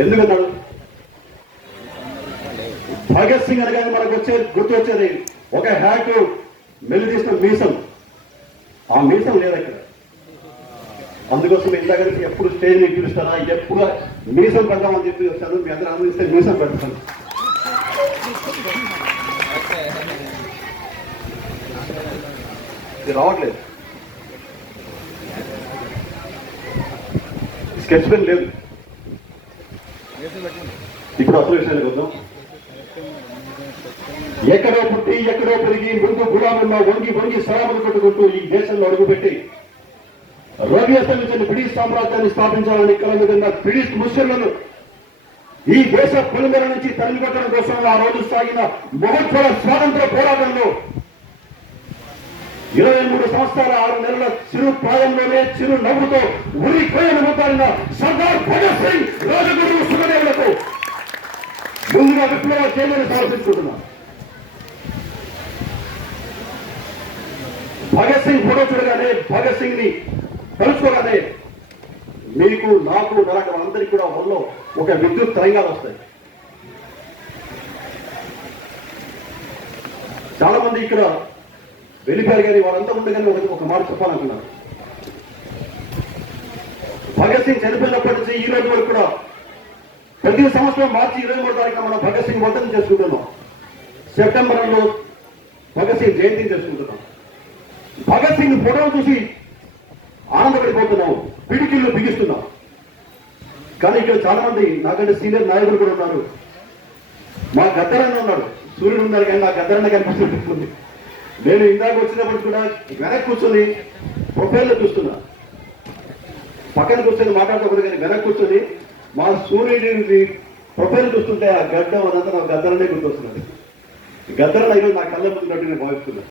ఎందుకన్నాడు? భగత్ సింగ్ అనగానే మనకు గుర్తు వచ్చేది ఒక హ్యాట్, మెలిదీసిన మీసం. ఆ మీసం లేదు అక్కడ. అందుకోసం ఇందాక ఎప్పుడు స్టేజ్ మీద పిలుస్తారా, ఎప్పుడు మీసం పెడతామని చెప్పి వస్తాను. మీ అందరూ అనుభవిస్తే మీసం పెడతాను. ఇది రావట్లేదు, స్కెచ్ పెన్ లేదు. ఇప్పుడు అసలు విషయానికి వద్దాం. ఎక్కడో పుట్టి ఎక్కడో పెరిగి ముందు గులాముల్లో వంగి వంగి సలాములు కొట్టుకుంటూ ఈ దేశంలో అడుగుపెట్టి రవి అస్తమించిన బ్రిటిష్ సామ్రాజ్యాన్ని స్థాపించాలని కలలుగన్న బ్రిటిష్ ముస్లింలను ఈ దేశ పొలిమేర నుంచి తరిమికొట్టడం కోసం ఆ రోజు సాగిన మహోత్సవ స్వాతంత్ర పోరాటంలో 23 సంవత్సరాల 6 నెలల చిరు ప్రాయంలోనే చిరు నవ్వుతో ఉరి కోయను ముద్దాడిన సర్దార్ భగత్ సింగ్ రాజగురు సుఖదేవులకు ముందుగా విప్లవ చేయమని సమర్పించుకుంటున్నాను. భగత్ సింగ్ ఫోటో చూడగానే, భగత్ సింగ్ ని తలుచుకోగానే మీకు, నాకు, నరకం అందరికీ కూడా ఒళ్ళో ఒక విద్యుత్ తరంగాలు వస్తాయి. చాలా మంది ఇక్కడ వెళ్ళిపోయారు, కానీ వారంతా ఉండగానే ఒక మాట చెప్పాలనుకున్నారు. భగత్ సింగ్ చనిపోయినప్పటి నుంచి ఈ రోజు వరకు కూడా ప్రతి సంవత్సరం మార్చి 23వ తారీఖున మనం భగత్ సింగ్ వర్ధంతి చేసుకుంటున్నాం. సెప్టెంబర్లో భగత్ సింగ్ జయంతిని చేసుకుంటున్నాం. భగత్ సింగ్ ఫోటోలు చూసి ఆనందపడిపోతున్నాం, పిడికిళ్ళు బిగిస్తున్నాం. కానీ ఇక్కడ చాలా మంది నాకంటే సీనియర్ నాయకులు కూడా ఉన్నారు. మా గద్దరన్న ఉన్నాడు, సూర్యుడు ఉన్నారు, కానీ నా గద్దరన్న కనిపిస్తుంది. నేను ఇందాక వచ్చినప్పుడు కూడా వెనక్కి కూర్చొని ప్రొఫైల్లో చూస్తున్నా. పక్కన కూర్చొని మాట్లాడకూడదు, కానీ వెనక్కి కూర్చొని మా సూర్యుడి ప్రొఫైల్ చూస్తుంటే ఆ గడ్డం అదంతా నా గద్దరనే గుర్తొస్తున్నది. గద్దరన్న ఈరోజు నా కళ్ళ ముందున్నట్టు నేను భావిస్తున్నా.